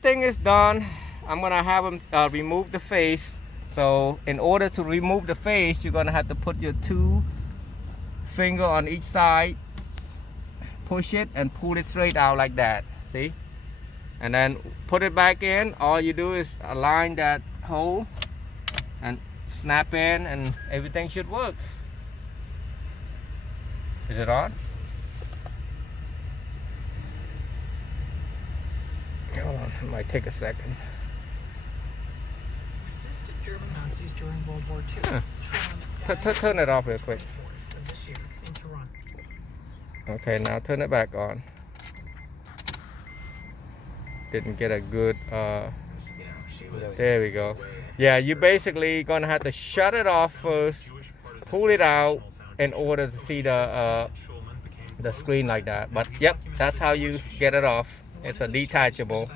Thing is done. I'm gonna have them remove the face. So in order to remove the face, you're gonna have to put your 2 finger on each side, push it and pull it straight out like that. See? And then put it back in. All you do is align that hole and snap in, and everything should work. Is it on? Hold on, it might take a second. Resisted German Nazis during World War II. Turn it off real quick. Okay, now turn it back on. Didn't get a good there we go. Yeah, you basically gonna have to shut it off first, pull it out in order to see the screen like that. But yep, that's how you get it off. It's a detachable.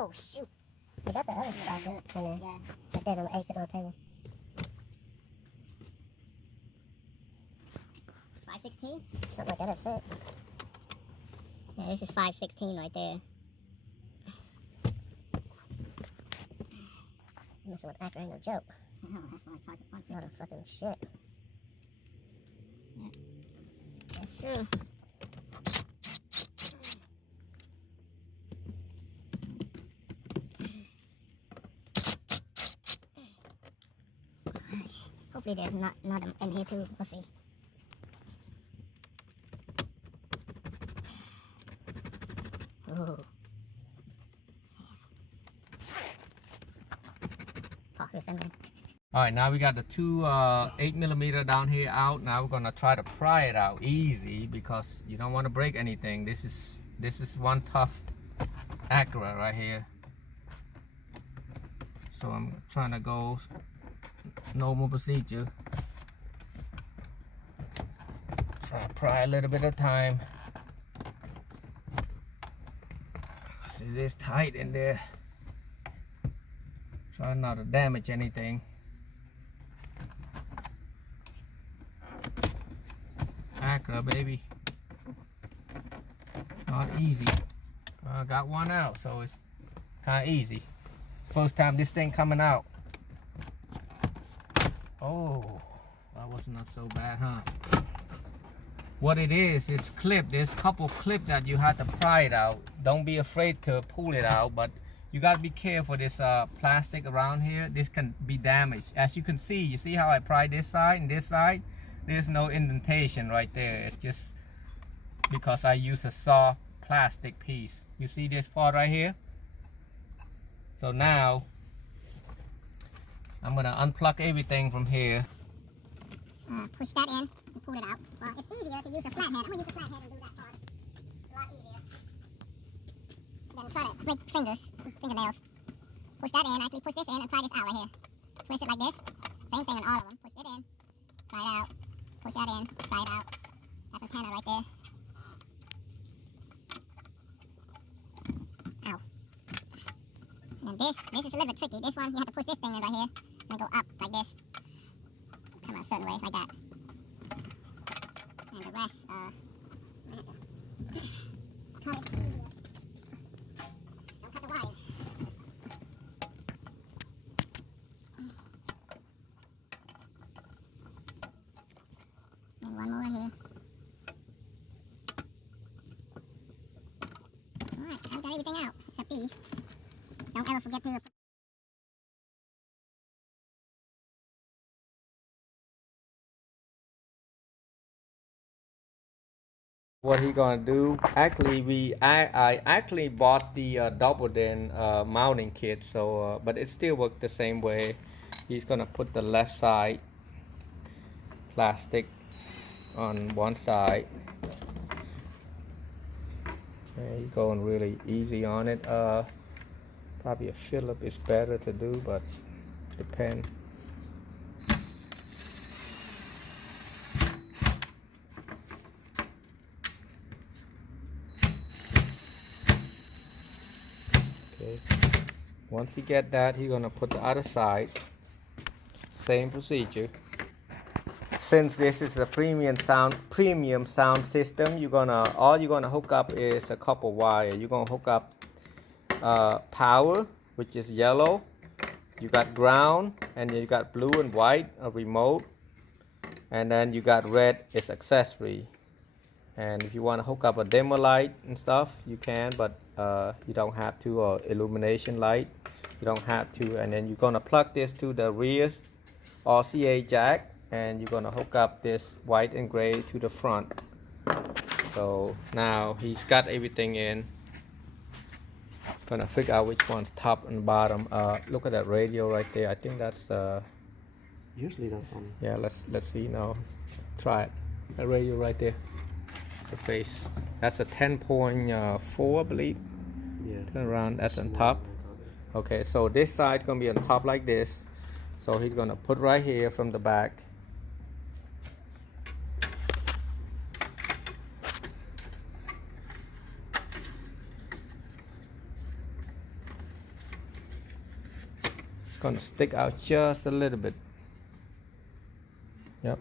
Oh shoot. I got the other socket in there. Yeah. Right there, number 8 sitting on the table. 516? Something like that, that'll fit. Yeah, this is 516 right there. Messing with Acura ain't no joke. No, that's why I charge a front. Not a fucking shit. through. Hopefully there's not in here too. We'll see. Oh. All right, now we got the two 8mm down here out. Now we're gonna try to pry it out easy because you don't want to break anything. This is one tough Acura right here. So I'm trying to go normal procedure. Try to pry a little bit at a time. It is tight in there. Try not to damage anything. Acura, baby. Not easy. I got one out, so it's kind of easy. First time this thing coming out. Oh, that was not so bad, huh? What it is clip. There's a couple clip that you have to pry it out. Don't be afraid to pull it out, but you got to be careful. This plastic around here, this can be damaged. As you can see, you see how I pried this side and this side? There's no indentation right there. It's just because I use a soft plastic piece. You see this part right here? So now I'm gonna unplug everything from here. Push that in and pull it out. Well, it's easier to use a flathead. I'm gonna use a flathead and do that part. It's a lot easier. Then try to break fingernails. Push that in. Actually push this in and pry this out right here. Twist it like this. Same thing on all of them. Push it in, pry it out. Push that in, pry it out. That's antenna right there. Ow. And this is a little bit tricky. This one, you have to push this thing in right here and go up like this. Come out a certain way, like that. And the rest, I have to cut it easier. Don't cut the wires. And one more right here. Alright, I've got everything out, except these. Don't ever forget to What he gonna do? Actually, I actually bought the double den mounting kit, so but it still works the same way. He's gonna put the left side plastic on one side. Okay, he's going really easy on it. Probably a Phillip is better to do, but depends. Once you get that, you're gonna put the other side. Same procedure. Since this is a premium sound system, all you're gonna hook up is a couple wire. You're gonna hook up power, which is yellow. You got ground, and then you got blue and white, a remote, and then you got red is accessory. And if you want to hook up a dimmer light and stuff, you can, but you don't have to, or illumination light, you don't have to. And then you're going to plug this to the rear RCA jack, and you're going to hook up this white and gray to the front. So now he's got everything in. Gonna figure out which one's top and bottom. Look at that radio right there. I think that's usually that's on. Yeah, let's see now. Try it. The radio right there. The face. That's a 10.4, I believe. Yeah. Turn around. That's on top. Okay, so this side gonna be on top like this. So he's gonna put right here from the back. It's gonna stick out just a little bit. Yep.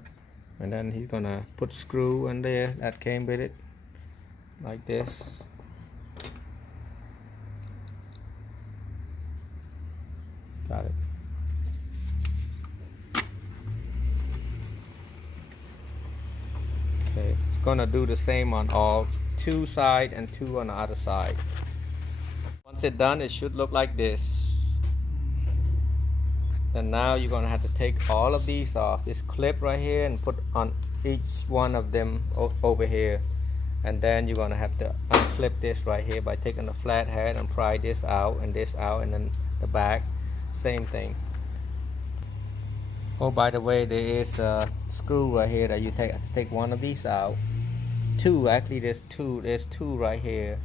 And then he's gonna put screw in there that came with it, like this. Got it. Okay, it's gonna do the same on all 2 sides and 2 on the other side. Once it's done, it should look like this. Then now you're gonna have to take all of these off, this clip right here, and put on each one of them over here. And then you're gonna have to unclip this right here by taking the flathead and pry this out, and then the back, same thing. Oh, by the way, there is a screw right here that you have to take one of these out. 2, actually there's 2 right here.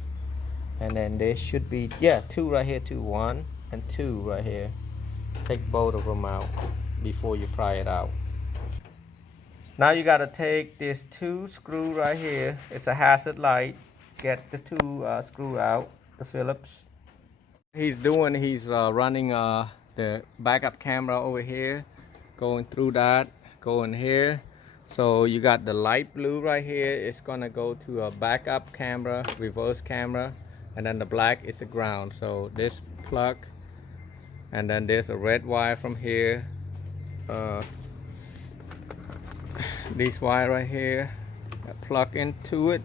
And then there should be, yeah, 2 right here too, 1 and 2 right here. Take both of them out before you pry it out. Now you gotta take this 2 screw right here. It's a hazard light. Get the 2 screw out, the Phillips. He's running the backup camera over here, going through that, going here. So you got the light blue right here. It's gonna go to a backup camera, reverse camera, and then the black is the ground. So this plug, and then there's a red wire from here. This wire right here, plug into it.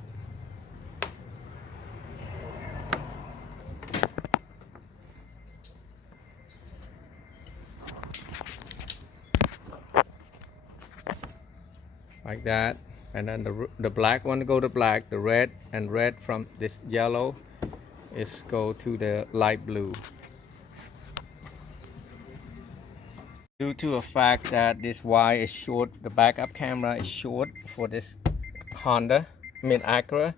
Like that, and then the black one go to black, the red and red from this yellow is go to the light blue. Due to a fact that this wire is short, the backup camera is short for this Acura,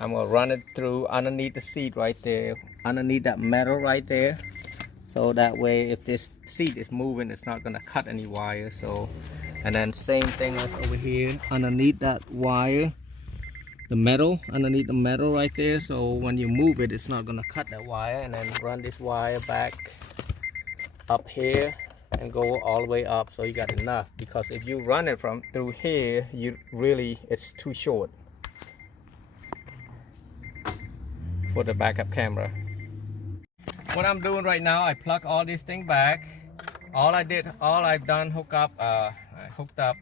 I'm gonna run it through underneath the seat right there, underneath that metal right there, so that way if this seat is moving, it's not gonna cut any wire. So, and then same thing as over here underneath that wire, the metal, underneath the metal right there, so when you move it, it's not gonna cut that wire. And then run this wire back up here and go all the way up, so you got enough, because if you run it from through here, it's too short for the backup camera. What I'm doing right now, I plug all this thing back. All I've done, I hooked up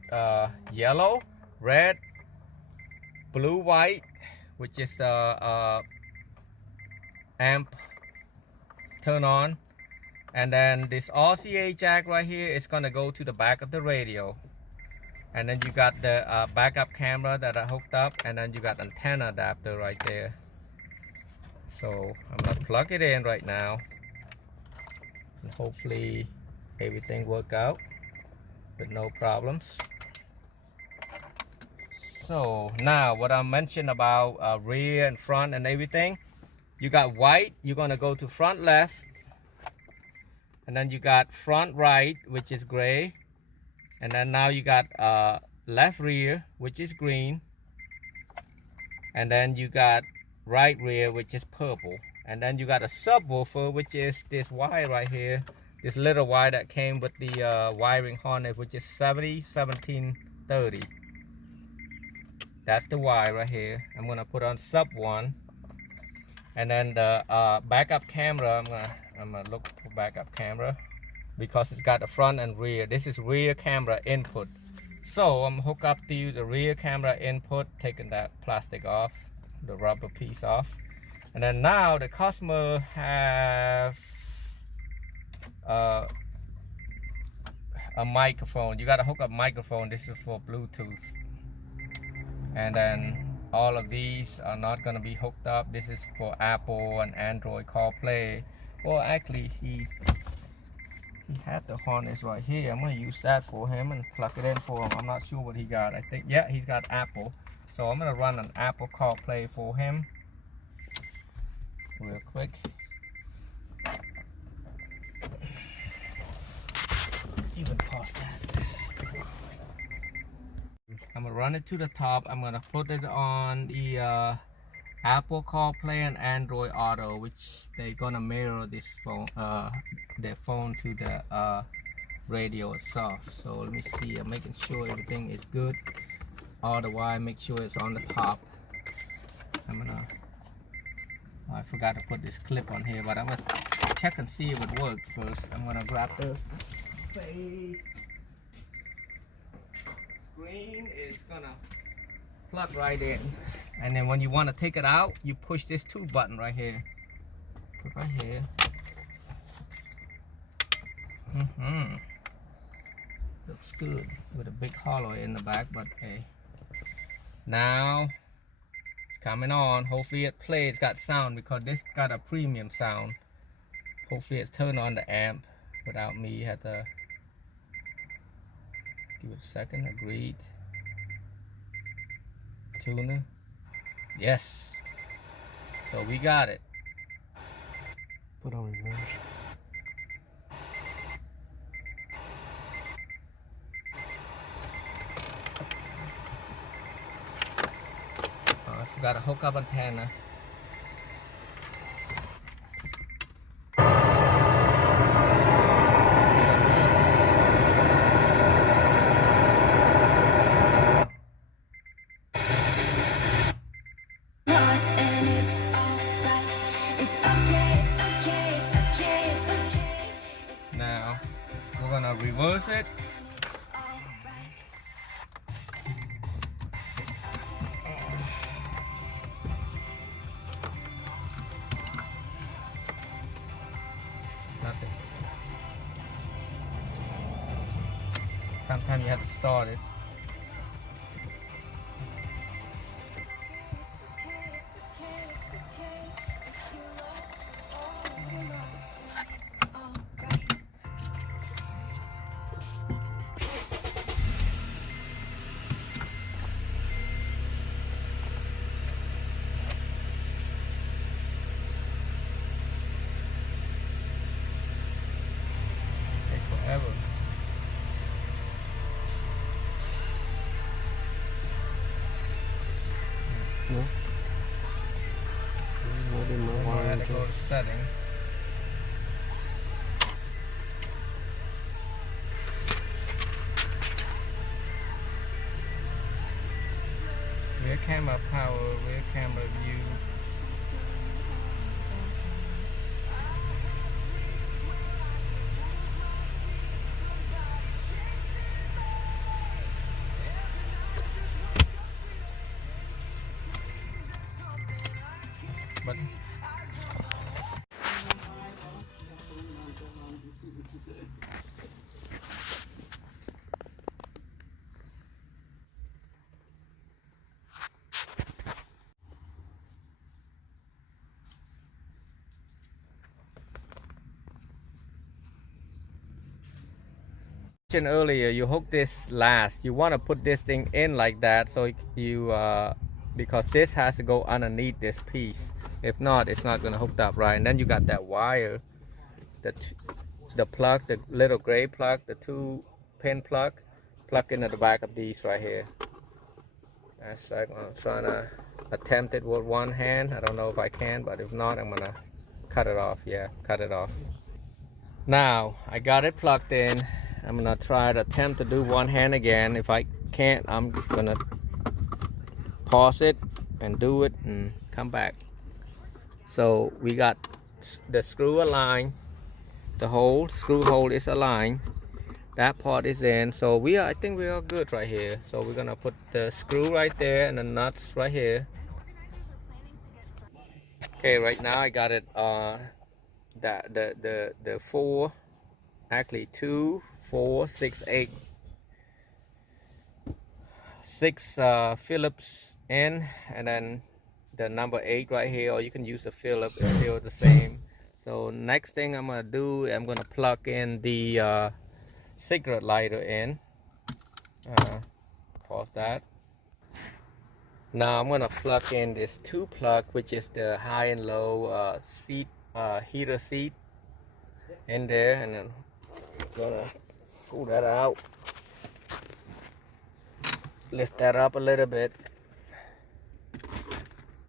yellow, red, blue, white, which is the amp turn on. And then this RCA jack right here is gonna go to the back of the radio. And then you got the backup camera that I hooked up, and then you got antenna adapter right there. So I'm gonna plug it in right now, and hopefully everything work out with no problems. So now what I mentioned about rear and front and everything, you got white, you're gonna go to front left. And then you got front right, which is gray. And then now you got left rear, which is green. And then you got right rear, which is purple. And then you got a subwoofer, which is this wire right here. This little wire that came with the wiring harness, which is 70-17-30. That's the wire right here. I'm gonna put on sub 1. And then the backup camera, I'm gonna look for backup camera, because it's got the front and rear. This is rear camera input. So I'm hook up to the rear camera input, taking that plastic off, the rubber piece off. And then now the customer have a microphone. You gotta hook up microphone. This is for Bluetooth. And then all of these are not gonna be hooked up. This is for Apple and Android CarPlay. Well, actually, he had the harness right here. I'm gonna use that for him and plug it in for him. I'm not sure what he got. I think, yeah, he's got Apple. So I'm gonna run an Apple CarPlay for him real quick. Even pause that. I'm gonna run it to the top. I'm gonna put it on the Apple CarPlay and Android Auto, which they're gonna mirror this phone, their phone to the radio itself. So let me see. I'm making sure everything is good. All the wire, make sure it's on the top. I forgot to put this clip on here, but I'm gonna check and see if it works first. I'm gonna grab the face. Screen is gonna plug right in. And then when you want to take it out, you push this 2 button right here. Put right here. Looks good with a big hollow in the back, but hey. Now it's coming on. Hopefully it plays. It's got sound because this got a premium sound. Hopefully it's turned on the amp without me. Had to give it a second. Agreed. Tuner. Yes. So we got it. Put on reverse. I forgot to hook up antenna. Now we're gonna reverse it. Nothing. Sometimes you have to start it. Forever. No. Not in my I had warranty. to go to setting. Rear camera power, rear camera view. But earlier, you hook this last. You want to put this thing in like that, so you because this has to go underneath this piece. If not, it's not going to hook up right. And then you got that wire, the plug, the little gray plug, the 2-pin plug into the back of these right here. That's I'm trying to attempt it with one hand. I don't know if I can, but if not, I'm gonna cut it off. Yeah, cut it off. Now I got it plugged in. I'm gonna try to attempt to do one hand again. If I can't, I'm gonna pause it and do it and come back. So we got the screw aligned, the hole, screw hole is aligned, that part is in. So I think we are good right here. So we're gonna put the screw right there and the nuts right here. Okay, right now I got it the 4, actually 2, 4, 6, 8, 6 Phillips in, and then the number 8 right here, or you can use a Phillips, it's still the same. So next thing I'm gonna do, I'm gonna plug in the cigarette lighter in. Pause that. Now I'm gonna plug in this 2 plug, which is the high and low seat heater seat in there, and then I'm gonna pull that out, lift that up a little bit,